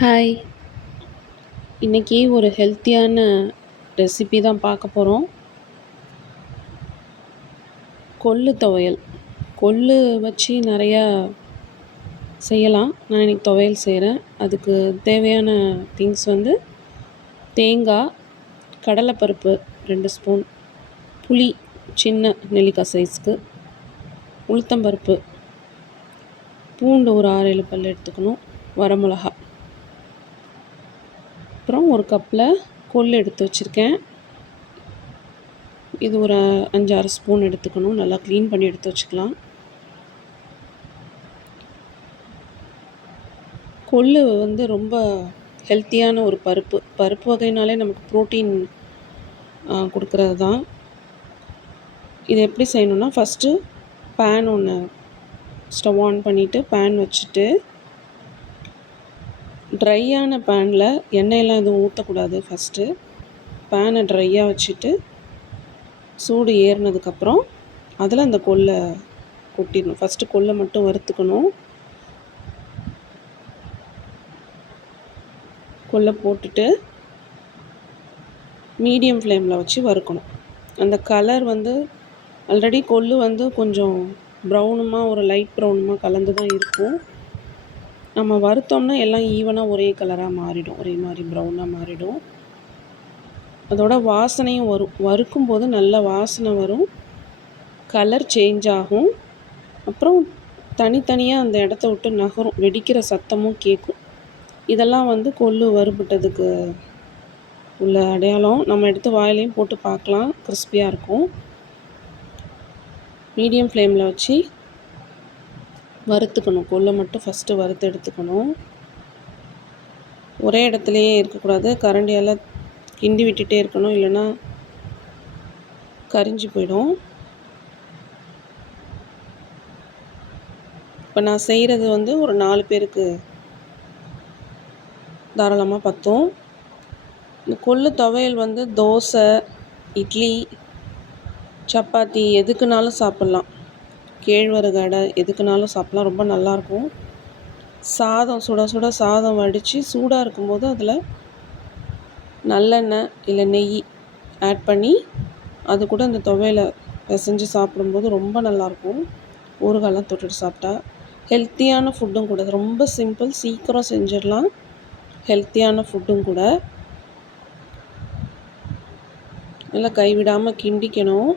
Hi! இன்னைக்கு ஒரு ஹெல்த்தியான ரெசிபி தான் பார்க்க போகிறோம். கொள்ளு துவையல். கொள்ளு வச்சு நிறையா செய்யலாம். நான் இன்னைக்கு துவையல் செய்கிறேன். அதுக்கு தேவையான திங்ஸ் வந்து தேங்காய், கடலைப்பருப்பு 2 ஸ்பூன், புளி சின்ன நெல்லிக்காய் சைஸ்க்கு, உளுத்தம்பருப்பு, பூண்டு ஒரு 6, 7 பல் எடுத்துக்கணும், வரமிளகா, அப்புறம் ஒரு கப்பில் கொள்ளு எடுத்து வச்சுருக்கேன். இது ஒரு 5, 6 ஸ்பூன் எடுத்துக்கணும். நல்லா க்ளீன் பண்ணி எடுத்து வச்சுக்கலாம். கொள்ளு வந்து ரொம்ப ஹெல்த்தியான ஒரு பருப்பு. பருப்பு வகைனாலே நமக்கு ப்ரோட்டீன் கொடுக்குறது தான். இது எப்படி செய்யணுன்னா, ஃபஸ்ட்டு பேன் ஒன்று ஸ்டவ் ஆன் பண்ணிவிட்டு பேன் வச்சுட்டு, ட்ரையான பேனில் எண்ணெயெல்லாம் எதுவும் ஊற்றக்கூடாது. ஃபஸ்ட்டு பேனை ட்ரையாக வச்சுட்டு சூடு ஏறினதுக்கப்புறம் அதில் அந்த கொள்ளை கொட்டிடணும். ஃபஸ்ட்டு கொள்ளை மட்டும் வறுத்துக்கணும். கொள்ளை போட்டுட்டு மீடியம் ஃப்ளேமில் வச்சு வறுக்கணும். அந்த கலர் வந்து ஆல்ரெடி கொள்ளு வந்து கொஞ்சம் ப்ரௌனுமா ஒரு லைட் ப்ரௌனுமா கலந்து தான் இருக்கும். நம்ம வறுத்தோம்னா எல்லாம் ஈவனாக ஒரே கலராக மாறிடும், ஒரே மாதிரி ப்ரௌனாக மாறிடும். அதோட வாசனையும் வரும். வறுக்கும்போது நல்ல வாசனை வரும், கலர் சேஞ்ச் ஆகும். அப்புறம் தனித்தனியாக அந்த இடத்த விட்டு நகரும், வெடிக்கிற சத்தமும் கேட்கும். இதெல்லாம் வந்து கொள்ளு வறுபட்டதுக்கு உள்ள அடையாளம். நம்ம எடுத்து வாயிலையும் போட்டு பார்க்கலாம், கிறிஸ்பியாக இருக்கும். மீடியம் ஃப்ளேமில் வச்சு வறுத்துக்கணும். கொள்ளை மட்டும் ஃபஸ்ட்டு வறுத்து எடுத்துக்கணும். ஒரே இடத்துலையே இருக்கக்கூடாது, கரண்டியால் கிண்டி விட்டுட்டே இருக்கணும், இல்லைன்னா கரிஞ்சு போயிடும். இப்போ நான் செய்கிறது வந்து ஒரு 4 பேருக்கு தாராளமாக பற்றும். இந்த கொள்ளு துவையல் வந்து தோசை, இட்லி, சப்பாத்தி எதுக்குனாலும் சாப்பிட்லாம். கேழ்வரகு அடை எதுக்குனாலும் சாப்பிட்லாம். ரொம்ப நல்லாயிருக்கும். சாதம் சுட சுட சாதம் வடித்து சூடாக இருக்கும்போது அதில் நல்லெண்ணெய் இல்லை நெய் ஆட் பண்ணி அது கூட அந்த துவையலை பிசைஞ்சு சாப்பிடும்போது ரொம்ப நல்லாயிருக்கும். ஊறுகாயெல்லாம் தொட்டுட்டு சாப்பிட்டா ஹெல்த்தியான ஃபுட்டும் கூட. ரொம்ப சிம்பிள், சீக்கிரம் செஞ்சிடலாம், ஹெல்த்தியான ஃபுட்டும் கூட. நல்லா கைவிடாமல் கிண்டிக்கணும்.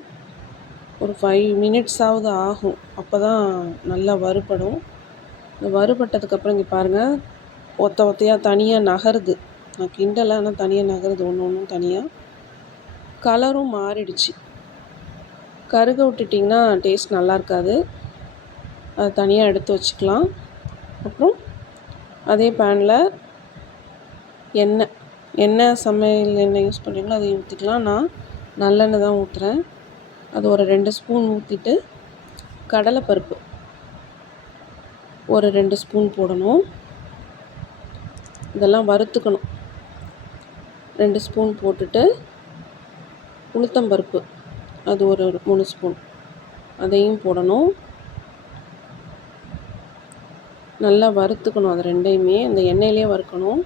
ஒரு 5 மினிட்ஸாவது ஆகும், அப்போ தான் நல்லா வறுபடும். இந்த வறுபட்டதுக்கப்புறம் இங்கே பாருங்கள், ஒத்த ஒத்தையாக தனியாக நகருது. நான் கிண்டலை, ஆனால் தனியாக நகருது, ஒன்று ஒன்றும் தனியாக. கலரும் மாறிடுச்சு. கருக விட்டுட்டிங்கன்னா டேஸ்ட் நல்லா இருக்காது. அதை தனியாக எடுத்து வச்சுக்கலாம். அப்புறம் அதே பேனில் எண்ணெய் சமையல் எண்ணெய் யூஸ் பண்ணுறீங்களோ அதை ஊற்றிக்கலாம். நான் நல்லெண்ணெய் தான் ஊற்றுறேன். அது ஒரு 2 ஸ்பூன் ஊற்றிட்டு கடலைப்பருப்பு ஒரு 2 ஸ்பூன் போடணும். இதெல்லாம் வறுத்துக்கணும். 2 ஸ்பூன் போட்டுட்டு உளுத்தம்பருப்பு அது ஒரு 3 ஸ்பூன் அதையும் போடணும். நல்லா வறுத்துக்கணும். அது ரெண்டையுமே அந்த எண்ணெயிலே வறுக்கணும்.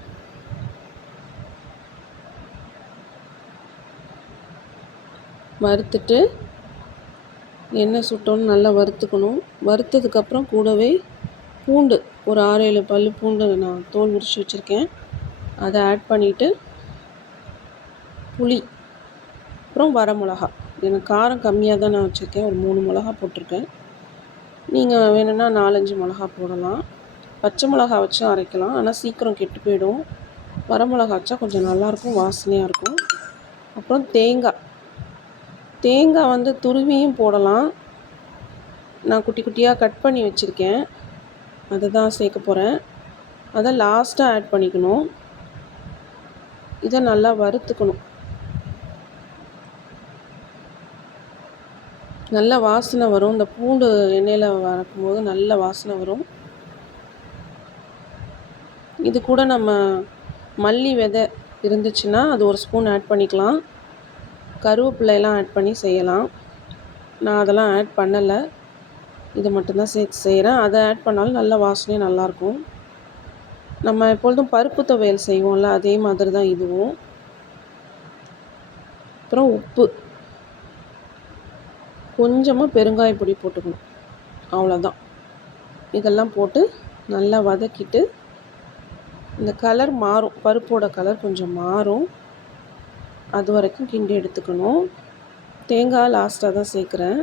வறுத்துட்டு எண்ணெய் சுட்டோன்னு நல்லா வறுத்துக்கணும். வறுத்ததுக்கப்புறம் கூடவே பூண்டு ஒரு 6, 7 பல் பூண்டு நான் தோல் உரித்து வச்சுருக்கேன், அதை ஆட் பண்ணிவிட்டு புளி, அப்புறம் வரமிளகா. எனக்கு காரம் கம்மியாக தான் நான் வச்சுருக்கேன், ஒரு 3 மிளகா போட்டிருக்கேன். நீங்கள் வேணும்னா 4, 5 மிளகா போடலாம். பச்சை மிளகா வச்சும் அரைக்கலாம், ஆனால் சீக்கிரம் கெட்டு போயிடும். வரமிளகா வச்சா கொஞ்சம் நல்லாயிருக்கும், வாசனையாக இருக்கும். அப்புறம் தேங்காய் வந்து துருவியும் போடலாம். நான் குட்டி குட்டியாக கட் பண்ணி வச்சுருக்கேன், அதை தான் சேர்க்க போகிறேன். அதை லாஸ்ட்டாக ஆட் பண்ணிக்கணும். இதை நல்லா வறுத்துக்கணும். நல்ல வாசனை வரும். இந்த பூண்டு எண்ணெயில் வறுக்கும்போது நல்ல வாசனை வரும். இது கூட நம்ம மல்லி விதை இருந்துச்சுன்னா அது ஒரு ஸ்பூன் ஆட் பண்ணிக்கலாம். கருவேப்பிலையெல்லாம் ஆட் பண்ணி செய்யலாம். நான் அதெல்லாம் ஆட் பண்ணலை, இது மட்டும்தான் சேர்த்து செய்கிறேன். அதை ஆட் பண்ணாலும் நல்ல வாசனையாக நல்லாயிருக்கும். நம்ம எப்பொழுதும் பருப்பு துவையல் செய்வோம்ல, அதே மாதிரி தான் இதுவும். அப்புறம் உப்பு, கொஞ்சமாக பெருங்காய பொடி போட்டுக்கணும், அவ்வளோதான். இதெல்லாம் போட்டு நல்லா வதக்கிட்டு, இந்த கலர் மாறும், பருப்போட கலர் கொஞ்சம் மாறும், அது வரைக்கும் கிண்டி எடுத்துக்கணும். தேங்காய் லாஸ்ட்டாக தான் சேர்க்குறேன்.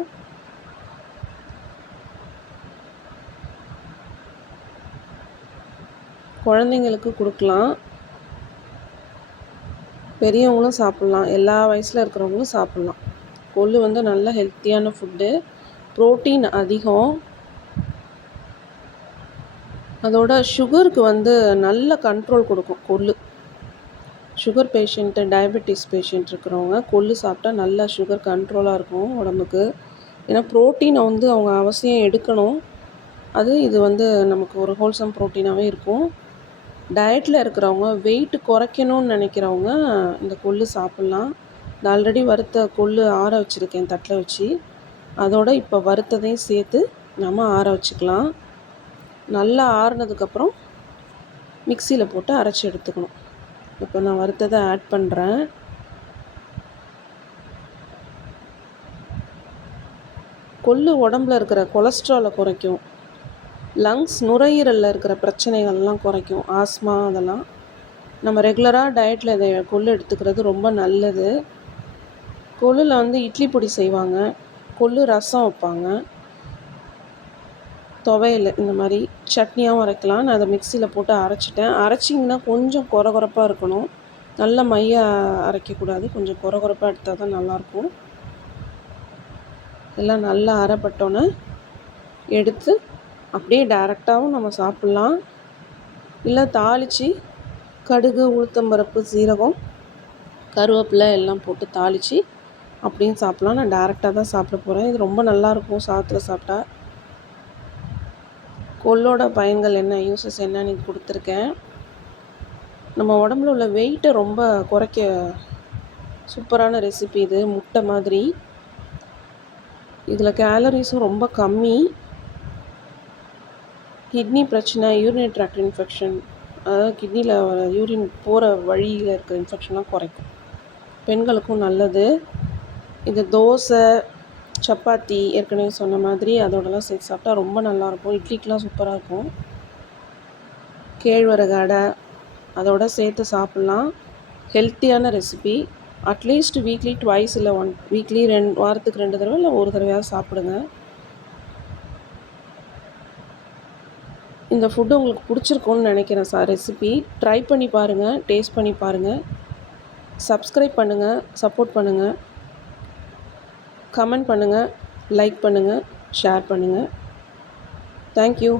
குழந்தைங்களுக்கு கொடுக்கலாம், பெரியவங்களும் சாப்பிட்லாம், எல்லா வயசில் இருக்கிறவங்களும் சாப்பிட்லாம். கொள்ளு வந்து நல்ல ஹெல்த்தியான ஃபுட்டு, ப்ரோட்டீன் அதிகம். அதோட சுகருக்கு வந்து நல்ல கண்ட்ரோல் கொடுக்கும் கொள்ளு. சுகர் பேஷண்ட்டு, டயபெட்டிஸ் பேஷண்ட் இருக்கிறவங்க கொள்ளு சாப்பிட்டா நல்லா சுகர் கண்ட்ரோலாக இருக்கும் உடம்புக்கு. ஏன்னா ப்ரோட்டீனை வந்து அவங்க அவசியம் எடுக்கணும். இது வந்து நமக்கு ஒரு ஹோல்சம் ப்ரோட்டீனாகவே இருக்கும். டயட்டில் இருக்கிறவங்க, வெயிட் குறைக்கணும்னு நினைக்கிறவங்க இந்த கொள்ளு சாப்பிட்லாம். நான் ஆல்ரெடி வறுத்த கொள்ளு ஆற வச்சுருக்கேன் தட்டில் வச்சு. அதோட இப்போ வறுத்ததையும் சேர்த்து நம்ம ஆற வச்சுக்கலாம். நல்லா ஆறுனதுக்கப்புறம் மிக்சியில் போட்டு அரைச்சி எடுத்துக்கணும். இப்போ நான் வறுத்ததை ஆட் பண்ணுறேன். கொள்ளு உடம்புல இருக்கிற கொலஸ்ட்ராலை குறைக்கும், லங்ஸ் நுரையீரலில் இருக்கிற பிரச்சனைகள்லாம் குறைக்கும், ஆஸ்மா அதெல்லாம். நம்ம ரெகுலராக டயட்டில் இதை கொள்ளு எடுத்துக்கிறது ரொம்ப நல்லது. கொள்ளில் வந்து இட்லி பொடி செய்வாங்க, கொள்ளு ரசம் வைப்பாங்க, துவையல் இந்த மாதிரி சட்னியாகவும் அரைக்கலாம். நான் அதை மிக்சியில் போட்டு அரைச்சிட்டேன். அரைச்சிங்கன்னா கொஞ்சம் கொரகொரப்பாக இருக்கணும், நல்ல மைய அரைக்கக்கூடாது, கொஞ்சம் கொரகொரப்பாக எடுத்தால் தான் நல்லாயிருக்கும். எல்லாம் நல்லா அரைப்பட்டோன்னே எடுத்து அப்படியே டைரெக்டாகவும் நம்ம சாப்பிட்லாம், இல்லை தாளித்து கடுகு, உளுத்தம்பருப்பு, சீரகம், கருவேப்பிலை எல்லாம் போட்டு தாளித்து அப்படியும் சாப்பிட்லாம். நான் டைரெக்டாக தான் சாப்பிட போகிறேன். இது ரொம்ப நல்லாயிருக்கும் சாதத்தில் சாப்பிட்டா. கொள்ளோட பயன்கள் என்ன, யூசஸ் என்னன்னு கொடுத்துருக்கேன். நம்ம உடம்புல உள்ள வெயிட்டை ரொம்ப குறைக்க சூப்பரான ரெசிபி இது. முட்டை மாதிரி இதில் கேலரிஸும் ரொம்ப கம்மி. கிட்னி பிரச்சனை, யூரினரி ட்ராக்ட் இன்ஃபெக்ஷன், அதாவது கிட்னியில் யூரின் போகிற வழியில் இருக்கிற இன்ஃபெக்ஷன்லாம் குறைக்கும். பெண்களுக்கும் நல்லது. இது தோசை, சப்பாத்தி ஏற்கனவே சொன்ன மாதிரி அதோடலாம் சேர்த்து சாப்பிட்டா ரொம்ப நல்லாயிருக்கும். இட்லிக்கெலாம் சூப்பராக இருக்கும். கேழ்வரகு அடை அதோட சேர்த்து சாப்பிட்லாம். ஹெல்த்தியான ரெசிபி. அட்லீஸ்ட் வீக்லி ட்வைஸ் இல்லை வீக்லி வாரத்துக்கு 2 தடவை இல்லை ஒரு தடவையாவது சாப்பிடுங்க. இந்த ஃபுட்டு உங்களுக்கு பிடிச்சிருக்கும்னு நினைக்கிறேன் ரெசிபி. ட்ரை பண்ணி பாருங்கள், டேஸ்ட் பண்ணி பாருங்கள். சப்ஸ்கிரைப் பண்ணுங்கள், சப்போர்ட் பண்ணுங்கள், கமெண்ட் பண்ணுங்கள், லைக் பண்ணுங்கள், ஷேர் பண்ணுங்கள். தேங்க்யூ.